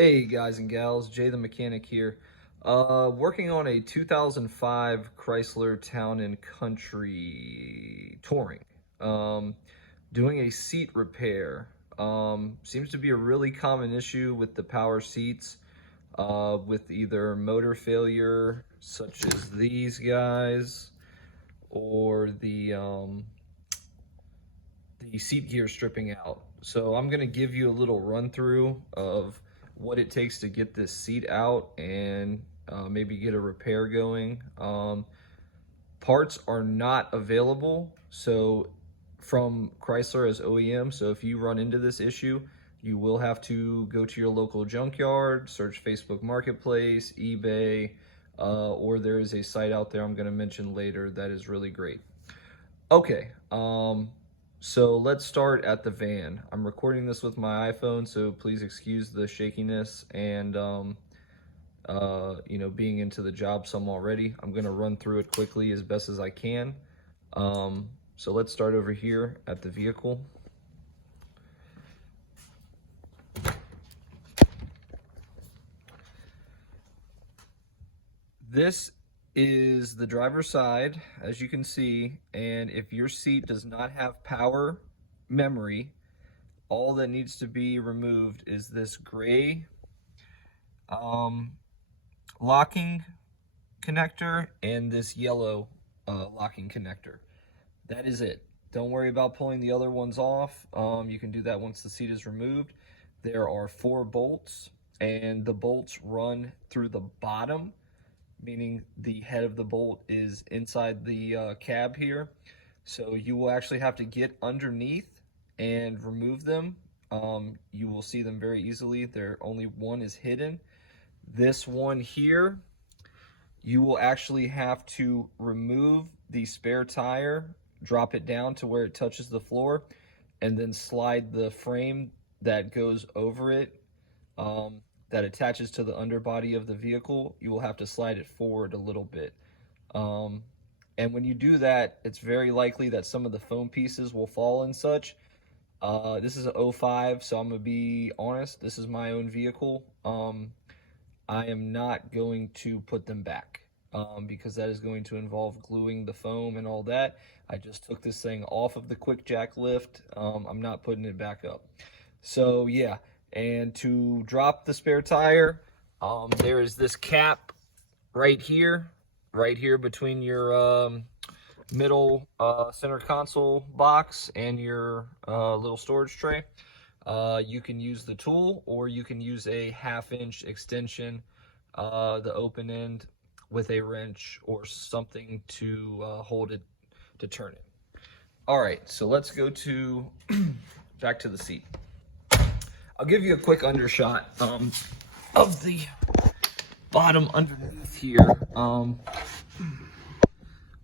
Hey guys and gals, Jay the mechanic here. Working on a 2005 Chrysler Town and Country touring. Um, Doing a seat repair. Seems to be a really common issue with the power seats, with either motor failure, such as these guys, or the seat gear stripping out. So I'm going to give you a little run through of what it takes to get this seat out and maybe get a repair going. Parts are not available so from Chrysler as OEM. So if you run into this issue, you will have to go to your local junkyard, search Facebook Marketplace, eBay, or there is a site out there I'm going to mention later that is really great. Okay, so let's start at the van. I'm recording this with my iPhone, so please excuse the shakiness and being into the job some already. I'm gonna run through it quickly as best as I can. So let's start over here at the vehicle. This is the driver's side, as you can see, and if your seat does not have power memory, all that needs to be removed is this gray locking connector and this yellow locking connector. That is it. Don't worry about pulling the other ones off. You can do that once the seat is removed. There are 4 bolts, and the bolts run through the bottom, meaning the head of the bolt is inside the cab here. So you will actually have to get underneath and remove them. You will see them very easily. There only one is hidden. This one here, you will actually have to remove the spare tire, drop it down to where it touches the floor, and then slide the frame that goes over it, that attaches to the underbody of the vehicle. You will have to slide it forward a little bit. And when you do that, it's very likely that some of the foam pieces will fall and such. This is a 05, so I'm gonna be honest, this is my own vehicle. I am not going to put them back because that is going to involve gluing the foam and all that. I just took this thing off of the quick jack lift. I'm not putting it back up. So yeah, and to drop the spare tire, there is this cap right here between your middle center console box and your little storage tray. You can use the tool, or you can use a 1/2-inch extension, the open end, with a wrench or something to hold it, to turn it. All right, so let's go to back to the seat. I'll give you a quick undershot of the bottom underneath here.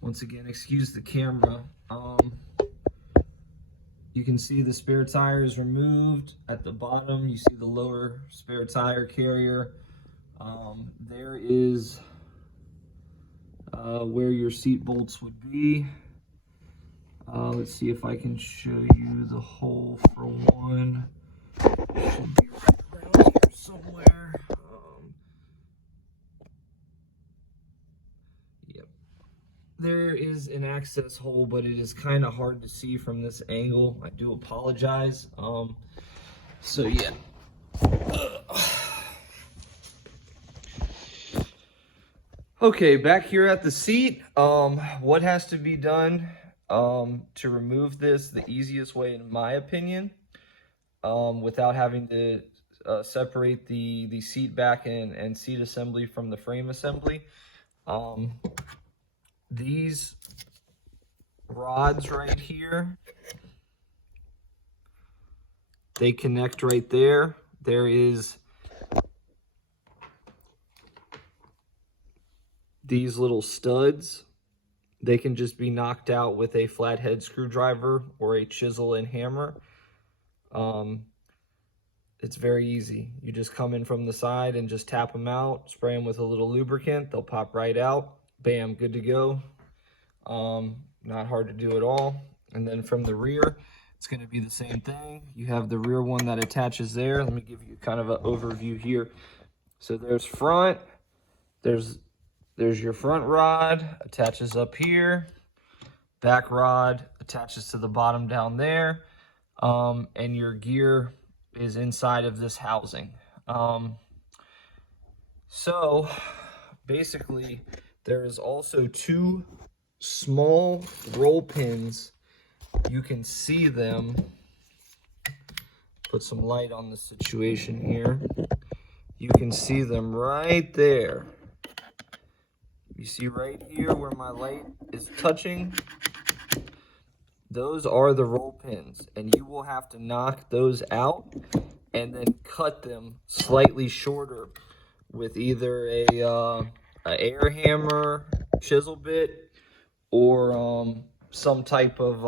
Once again, excuse the camera. You can see the spare tire is removed. At the bottom, you see the lower spare tire carrier. There is where your seat bolts would be. Let's see if I can show you the hole for one. Should be right around here somewhere. Yep. There is an access hole, but it is kind of hard to see from this angle. I do apologize. So yeah. Okay, back here at the seat, what has to be done to remove this the easiest way, in my opinion, without having to separate the seat back and seat assembly from the frame assembly. These rods right here, they connect right there. There is these little studs. They can just be knocked out with a flathead screwdriver or a chisel and hammer. It's very easy. You just come in from the side and just tap them out, spray them with a little lubricant. They'll pop right out. Bam, good to go. Not hard to do at all. And then from the rear, it's going to be the same thing. You have the rear one that attaches there. Let me give you kind of an overview here. So there's front, there's your front rod, attaches up here. Back rod attaches to the bottom down there. And your gear is inside of this housing. So basically, there is also two small roll pins. You can see them. Put some light on the situation here. You can see them right there. You see right here where my light is touching? Those are the roll pins, and you will have to knock those out and then cut them slightly shorter with either a air hammer, chisel bit, or some type of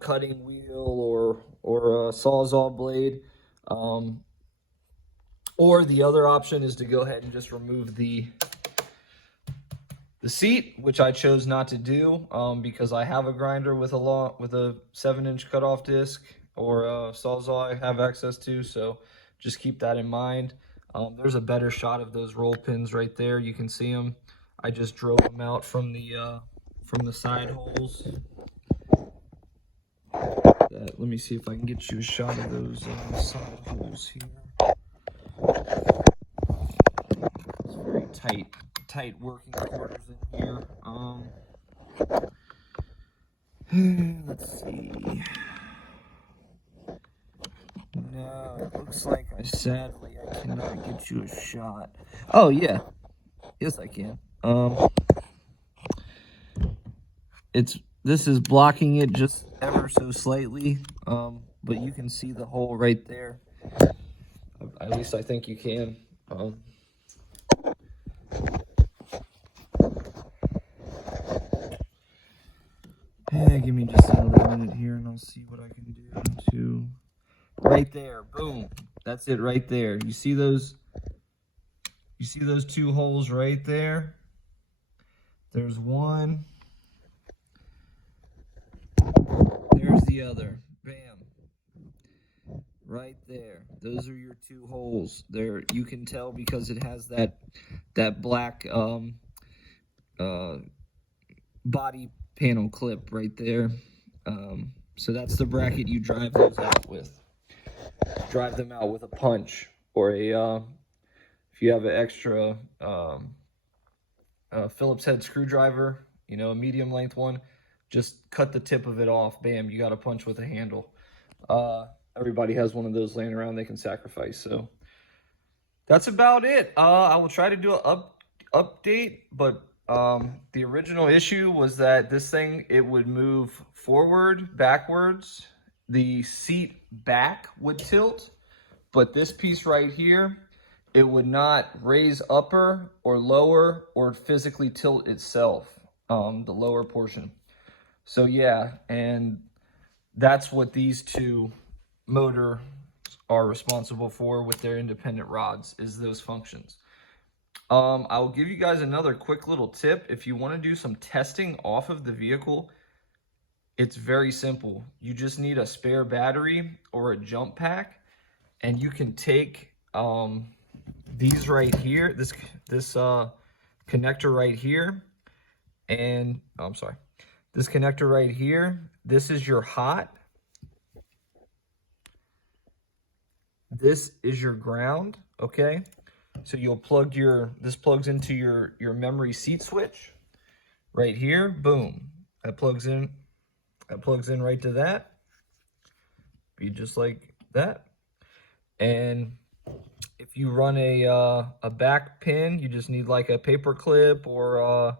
cutting wheel or a sawzall blade. Or the other option is to go ahead and just remove the seat, which I chose not to do because I have a grinder with a 7-inch cutoff disc or a sawzall I have access to. So just keep that in mind. There's a better shot of those roll pins right there. You can see them. I just drove them out from the side holes. Let me see if I can get you a shot of those side holes here. It's very tight working quarters in here. Let's see. No, it looks like sadly I cannot get you a shot. Oh yeah, yes I can. This is blocking it just ever so slightly, but you can see the hole right there. At least I think you can. Give me just another minute here and I'll see what I can do to... Right there, boom. That's it right there. You see those two holes right there? There's one. There's the other. Bam. Right there. Those are your two holes. There, you can tell because it has that black body panel clip right there. So that's the bracket you drive those out with. Drive them out with a punch or if you have an extra Phillips head screwdriver, a medium length one, just cut the tip of it off. Bam, you got a punch with a handle. Everybody has one of those laying around they can sacrifice. So that's about it. I will try to do an update, but the original issue was that this thing, it would move forward, backwards. The seat back would tilt, but this piece right here, it would not raise upper or lower or physically tilt itself, the lower portion. So yeah, and that's what these two motors are responsible for with their independent rods, is those functions. I will give you guys another quick little tip. If you want to do some testing off of the vehicle, it's very simple. You just need a spare battery or a jump pack, and you can take these right here, this connector right here, and this connector right here. This is your hot. This is your ground. Okay, so you'll plug this plugs into your memory seat switch right here. Boom, that plugs in. That plugs in right to that. Be just like that. And if you run a back pin, you just need like a paper clip or a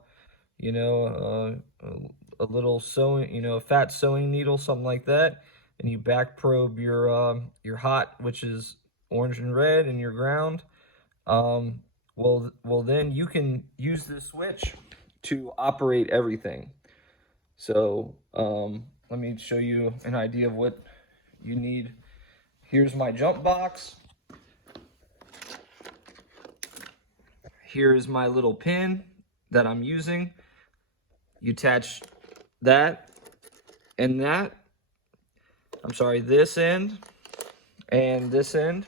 little sewing, a fat sewing needle, something like that, and you back probe your hot, which is orange and red, and your ground. Well, then you can use this switch to operate everything. So let me show you an idea of what you need. Here's my jump box. Here is my little pin that I'm using. You attach that and this end and this end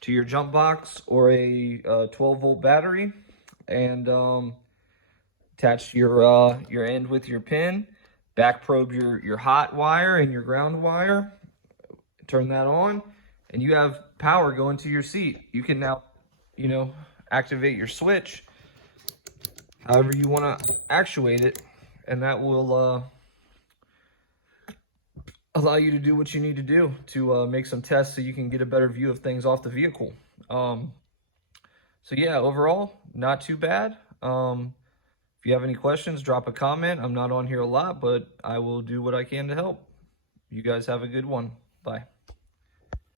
to your jump box or a 12-volt battery, and attach your end with your pin. Back probe your hot wire and your ground wire. Turn that on, and you have power going to your seat. You can now, activate your switch however you want to actuate it, and that will allow you to do what you need to do to make some tests so you can get a better view of things off the vehicle. So yeah, overall, not too bad. If you have any questions, drop a comment. I'm not on here a lot, but I will do what I can to help. You guys have a good one. Bye.